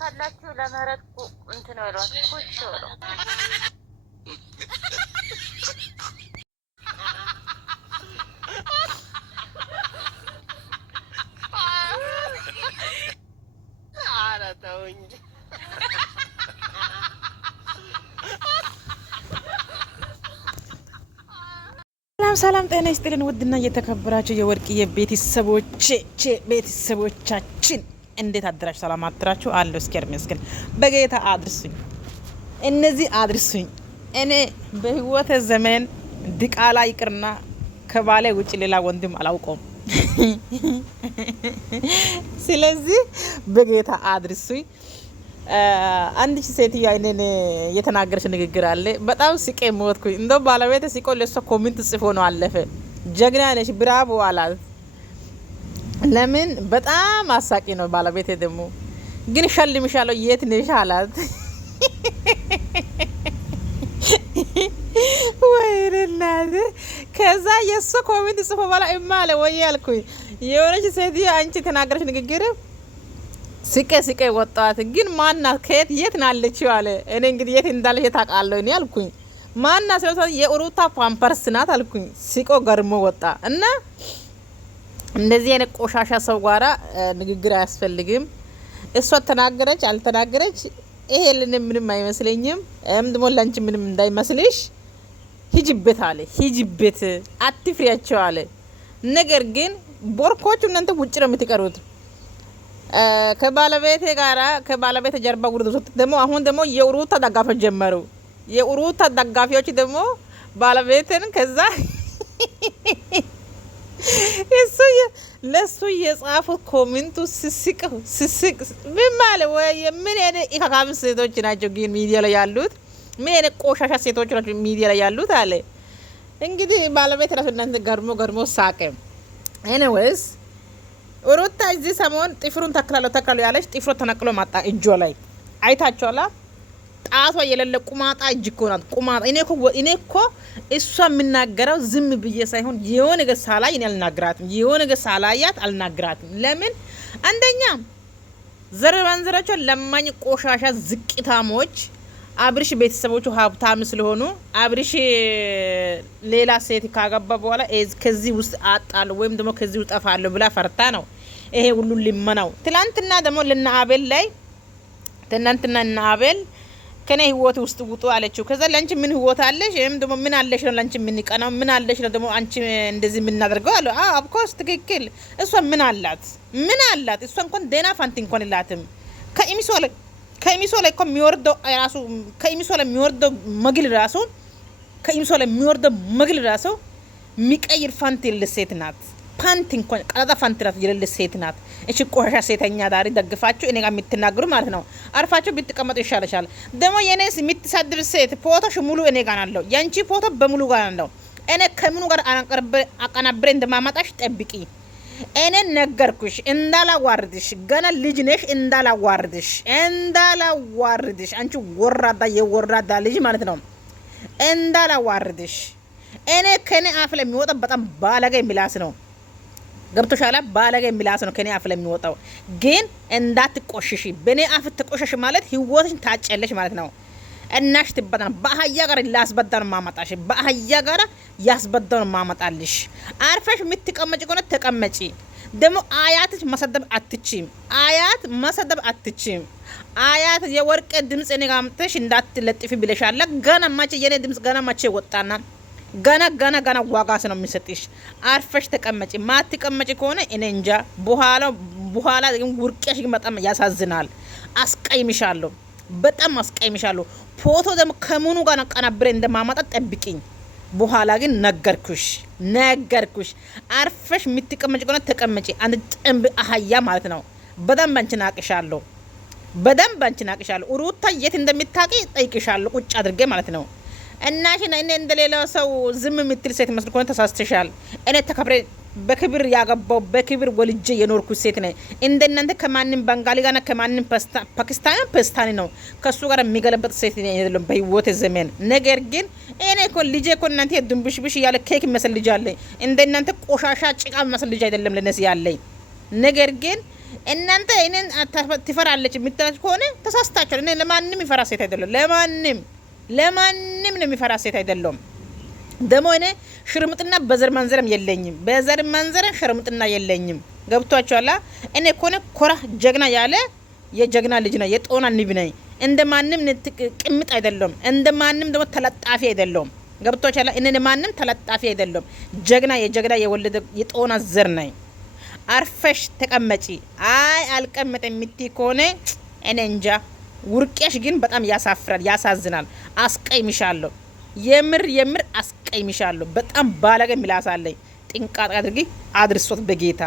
ካላችሁ ለምህረት እንትን ወሏት ኩሽ ወሎ አራታው እንጂ ሰላም ጤና ይስጥልን ውድና እየተከበራችሁ የወርቅዬ ቤተሰቦቻችን እንዴት አድራችሁ? ሰላም አድራችሁ? አለው እስኪር መስከን በጌታ አድርሱኝ፣ እነዚህ አድርሱኝ። እኔ በህይወት ዘመን ድቃላ ይቅርና ከባለ ውጭ ሌላ ወንድም አላውቀውም። ስለዚህ በጌታ አድርሱኝ። አንድ ሴትዮ አይኔን የተናገረች ንግግር አለ። በጣም ስቄ ሞትኩኝ። እንደው ባለቤት ሲቆ ለሷ ኮሜንት ጽፎ ነው አለፈ። ጀግና ነሽ ብራቮ አላት። ለምን በጣም አሳቂ ነው። ባለቤት ደግሞ ግን ሸልምሻለሁ የት ነሽ አላት። ወይኔ ከዛ የሱ ኮሜንት ጽፎ ባላ እማለ ወይ አልኩኝ። የሆነች ሴትዮ አንቺ የተናገረች ንግግር ስቄ ወጣት። ግን ማናት ከየት የት ናለችው አለ። እኔ እንግዲህ የት እንዳለች ታውቃለሁ እኔ አልኩኝ። ማናት ስለታ የሩታ ፓምፐርስ ናት አልኩኝ። ሲቆ ገርሞ ወጣ እና እንደዚህ አይነት ቆሻሻ ሰው ጋራ ንግግር አያስፈልግም። እሷ ተናገረች አልተናገረች ይሄ ምንም አይመስለኝም። ደግሞ ላንቺ ምንም እንዳይመስልሽ ሂጅበት አለ። ሂጅበት አትፍሪያቸው አለ። ነገር ግን ቦርኮቹ እናንተ ውጭ ነው የምትቀሩት። ከባለቤቴ ጋራ ከባለቤቴ ጀርባ ጉርዶት ደግሞ አሁን ደግሞ የሩታ ደጋፊዎች ጀመሩ። የሩታ ደጋፊዎች ደግሞ ባለቤቴን ከዛ እሱ ለሱ የጻፉት ኮሜንቱ ስስቅ ምን ማለት ወይ ምን ያኔ ኢካካም ሴቶች ናቸው ግን ሚዲያ ላይ ያሉት ምን ያኔ ቆሻሻ ሴቶች ናቸው ሚዲያ ላይ ያሉት አለ። እንግዲህ ባለቤቴ ራሱ እናንተ ገርሞ ሳቀ። ኤኒዌይስ ሩታ እዚህ ሰሞን ጥፍሩን ተክላለው ያለች ጥፍሩ ተነቅሎ ማጣ እጇ ላይ አይታችኋላ። ጣቷ የሌለ ቁማጣ እጅ እኮ ናት። ቁማጣ እኔ እኮ እሷ የምናገረው ዝም ብዬ ሳይሆን የሆነ ነገር ሳላይ እኔ አልናገራትም። የሆነ ነገር ሳላያት አልናገራትም። ለምን አንደኛ ዘረባንዘራቸው ለማኝ ቆሻሻ ዝቅታሞች አብርሽ ቤተሰቦቹ ሀብታም ስለሆኑ አብርሽ ሌላ ሴት ካገባ በኋላ ከዚህ ውስጥ አጣለሁ ወይም ደግሞ ከዚህ ውስጥ ጠፋለሁ ብላ ፈርታ ነው ይሄ ሁሉ ሊመናው። ትላንትና ደግሞ ለና አቤል ላይ ትናንትና እና አቤል ከኔ ህይወት ውስጥ ውጡ አለችው። ከዛ ለአንቺ ምን ህይወት አለሽ? እም ደግሞ ምን አለሽ ነው ለአንቺ ምን ይቀናው? ምን አለሽ ነው ደግሞ አንቺ እንደዚህ የምናደርገው አለ። ኦፍ ኮርስ ትክክል። እሷ ምን አላት? እሷ እንኳን ደና ፋንቲ እንኳን ይላትም ከኢሚሶ ላይ እኮ የሚወርደው ራሱ ከኢሚሶ ላይ የሚወርደው መግል ራሱ የሚቀይር ፋንቲ የሌለ ሴት ናት። ፓንቲ እንኳን ቀላጣ ፋንቲ ናት የሌለ ሴት ናት። እሺ ቆሻሻ ሴተኛ ዳሪ ደግፋችሁ እኔ ጋር የምትናገሩ ማለት ነው። አርፋችሁ ብትቀመጡ ይሻለሻል። ደግሞ የኔስ የምትሳድብ ሴት ፎቶሽ ሙሉ እኔ ጋር አለው። ያንቺ ፎቶ በሙሉ ጋር አለው። እኔ ከምኑ ጋር አቀናብሬ እንደማመጣሽ ጠብቂ። እኔ ነገርኩሽ እንዳላዋርድሽ። ገና ልጅ ነሽ እንዳላዋርድሽ አንቺ ወራዳ የወራዳ ልጅ ማለት ነው። እንዳላዋርድሽ እኔ ከኔ አፍ ላይ የሚወጣ በጣም ባለጌ ምላስ ነው። ገብቶሻላ? ባለጌ ምላስ ነው ከኔ አፍ ለሚወጣው። ግን እንዳትቆሽሽ። በኔ አፍ ተቆሸሽ ማለት ህይወትሽን ታጨለሽ ማለት ነው። እናሽ ትበዳና በአህያ ጋር ላስበዳን ማማጣሽ በአህያ ጋር ያስበዳን ማማጣልሽ። አርፈሽ የምትቀመጪ ከሆነ ተቀመጪ። ደግሞ አያትሽ መሰደብ አትችም። አያት መሰደብ አትችም። አያት የወርቅ ድምጽ እኔ ጋር አምጥተሽ እንዳትለጥፊ ብለሻለ። ገና መቼ የኔ ድምጽ ገና መቼ ወጣና? ገና ዋጋስ ነው የሚሰጥሽ። አርፈሽ ተቀመጪ። ማትቀመጪ ከሆነ እኔ እንጃ። በኋላ ውርቄሽ ግን በጣም ያሳዝናል። አስቀይምሻለሁ፣ በጣም አስቀይምሻለሁ። ፎቶ ደግሞ ከሙኑ ጋር ቀናብሬ እንደማማጣ ጠብቂኝ። በኋላ ግን ነገርኩሽ። አርፈሽ የምትቀመጪ ከሆነ ተቀመጪ። አንድ ጥንብ አህያ ማለት ነው። በደንብ አንቺን አቅሻለሁ። ሩታ የት እንደምታቂ ጠይቅሻለሁ፣ ቁጭ አድርጌ ማለት ነው። እናሽን እኔ እንደሌላ ሰው ዝም የምትል ሴት መስል ከሆነ ተሳስተሻል። እኔ ተከብሬ በክብር ያገባው በክብር ወልጄ የኖርኩ ሴት ነኝ። እንደናንተ ከማንም ባንጋሊ ጋር ከማንም ፓኪስታኒ ነው ከሱ ጋር የሚገለበጥ ሴት ነኝ አይደለም በህይወት ዘመን። ነገር ግን እኔ እኮ ልጄ እኮ እናንተ ድንብሽብሽ ያለ ኬክ መስል ልጅ አለኝ። እንደናንተ ቆሻሻ ጭቃ መስል ልጅ አይደለም ለነሱ ያለኝ። ነገር ግን እናንተ እኔን ትፈራለች የምትላች ከሆነ ተሳስታችኋል። እኔ ለማንም ይፈራ ሴት አይደለም። ለማንም ነው የሚፈራ ሴት አይደለም። ደግሞ እኔ ሽርምጥና በዘር ማንዘርም የለኝም። በዘር ማንዘርም ሽርምጥና የለኝም። ገብቷችኋል? እኔ ኮነ ኮራ ጀግና ያለ የጀግና ልጅ ነው። የጦና ንብ ነኝ። እንደማንም ቅምጥ አይደለም። እንደማንም ደግሞ ተለጣፊ አይደለም። ገብቷችኋል? እኔ ለማንም ተለጣፊ አይደለም። የጀግና የወለደ የጦና ዘር ነኝ። አርፈሽ ተቀመጪ። አይ አልቀመጥ የምትይ ከሆነ እኔ እንጃ። ውርቄሽ ግን በጣም ያሳፍራል፣ ያሳዝናል። አስቀይምሻለሁ። የምር አስቀይምሻለሁ። በጣም ባለገ ምላስ አለኝ። ጥንቃቄ አድርጊ። አድርሶት በጌታ